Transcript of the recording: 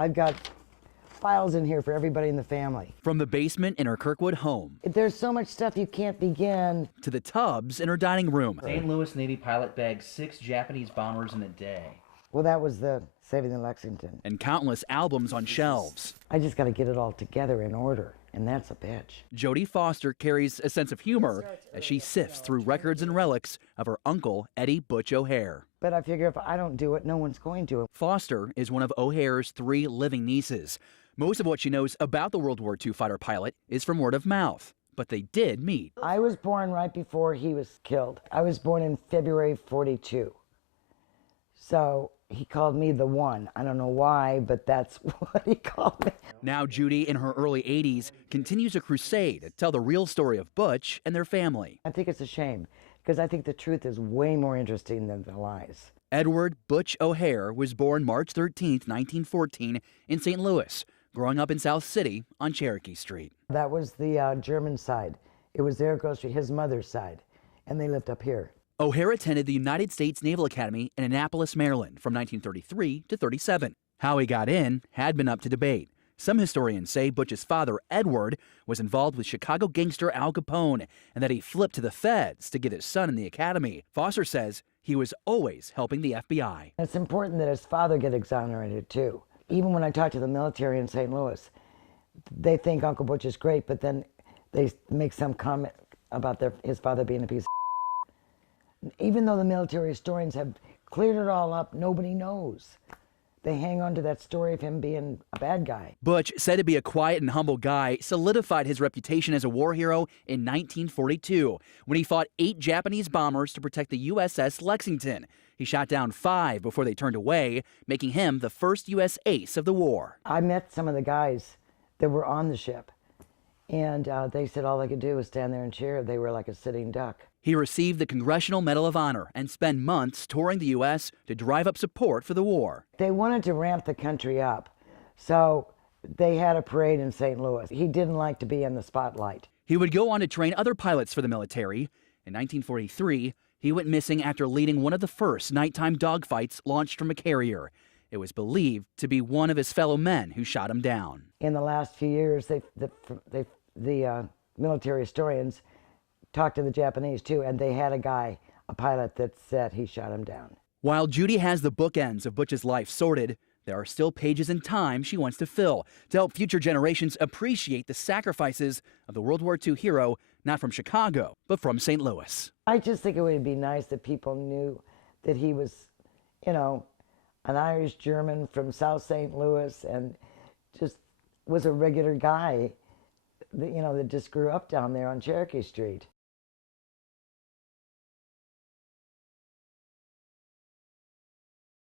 I've got files in here for everybody in the family. From the basement in her Kirkwood home There's so much stuff you can't begin. to the tubs in her dining room. St. Louis Navy pilot bagged 6 Japanese bombers in a day. Well, that was the Saving the Lexington. And countless albums on shelves. I just got to get it all together in order, and that's a bitch. Jodie Foster carries a sense of humor as she sifts through records and relics of her uncle, Eddie Butch O'Hare. But I figure if I don't do it, no one's going to. Foster is one of O'Hare's 3 living nieces. Most of what she knows about the World War II fighter pilot is from word of mouth, but they did meet. I was born right before he was killed. I was born in February '42. So he called me the one. I don't know why, but that's what he called me. Now Judy, in her early 80s, continues a crusade to tell the real story of Butch and their family. I think it's a shame, because I think the truth is way more interesting than the lies. Edward Butch O'Hare was born March 13, 1914, in St. Louis, growing up in South City on Cherokee Street. That was the German side. It was their grocery, his mother's side, and they lived up here. O'Hare attended the United States Naval Academy in Annapolis, Maryland from 1933 to 37. How he got in had been up to debate. Some historians say Butch's father, Edward, was involved with Chicago gangster Al Capone and that he flipped to the feds to get his son in the academy. Foster says he was always helping the FBI. It's important that his father get exonerated, too. Even when I talk to the military in St. Louis, they think Uncle Butch is great, but then they make some comment about his father being a piece of Even though the military historians have cleared it all up, nobody knows. They hang on to that story of him being a bad guy. Butch, said to be a quiet and humble guy, solidified his reputation as a war hero in 1942 when he fought 8 Japanese bombers to protect the USS Lexington. He shot down 5 before they turned away, making him the first U.S. ace of the war. I met some of the guys that were on the ship, and they said all they could do was stand there and cheer. They were like a sitting duck. He received the Congressional Medal of Honor and spent months touring the U.S. to drive up support for the war. They wanted to ramp the country up, so they had a parade in St. Louis. He didn't like to be in the spotlight. He would go on to train other pilots for the military. In 1943, he went missing after leading one of the first nighttime dogfights launched from a carrier. It was believed to be one of his fellow men who shot him down. In the last few years, the military historians talked to the Japanese too, and they had a pilot that said he shot him down. While Judy has the bookends of Butch's life sorted, there are still pages in time she wants to fill to help future generations appreciate the sacrifices of the World War II hero, not from Chicago, but from St. Louis. I just think it would be nice that people knew that he was, you know, an Irish German from South St. Louis and just was a regular guy that, you know, that just grew up down there on Cherokee Street.